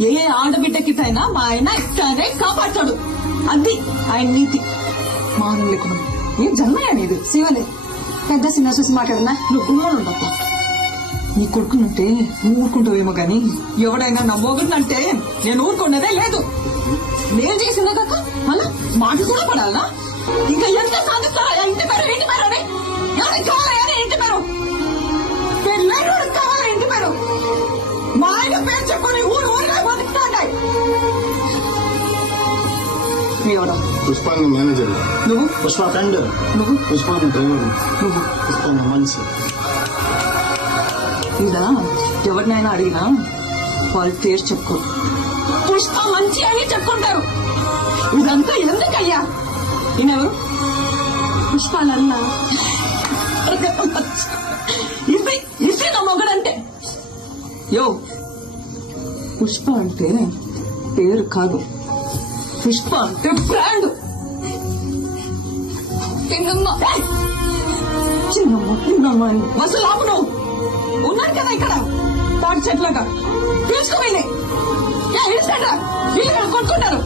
ఏ ఆడబిడ్డకిటైనా మా ఆయన ఇట్లానే కాపాడతాడు. అది ఆయన నీతి. మానం లేకుండా ఏం జన్మయ్య అనేది. శివలే పెద్ద సినిమా చూసి మాట్లాడున్నా. నువ్వు గుమ్మలు ఉండద్దా. నీ కొడుకునంటే నువ్వు ఊరుకుంటావేమో గాని ఎవడైనా నా మొగుడినంటే నేను ఊరుకున్నదే లేదు. నేను చేసిందే కాక మళ్ళా మాట కూడా పడాలనా? ఇంకా ఎంత సాధిస్తారా? ఇంటి పేరు ఇంటి పేరు అని ఎవరికి కావాలని ఇంటి పేరు పెళ్ళైనోడికి కావాలా ఇంటి పేరు? మా ఆయన పేరు చెప్పుకొని ఊరు ఊరిగా బతుకుతాంటాయి. ఎవడా? పుష్ప మేనేజర్. నువ్వు? పుష్ప ఫ్రెండ్. నువ్వు? పుష్ప డ్రైవర్. నువ్వు? పుష్ప మనిషి. ఇదా ఎవరినైనా అడిగినా వాళ్ళు పేరు చెప్పుకో. పుష్ప మంచి అని చెప్పుకుంటారు. ఇదంతా ఎందుకయ్యా? ఈయనెవరు? పుష్పాలన్నా ఇది నా మొగడంటే. యో, పుష్ప అంటే పేరు కాదు, పుష్ప అంటే బ్రాండ్. చిన్నమ్మ అసలు ఆపు. నువ్వు ఉన్నారు కదా ఇక్కడ తాటి చెట్లగా తీసుకుపోయినాయి. ఇల్లు కొనుక్కుంటారు.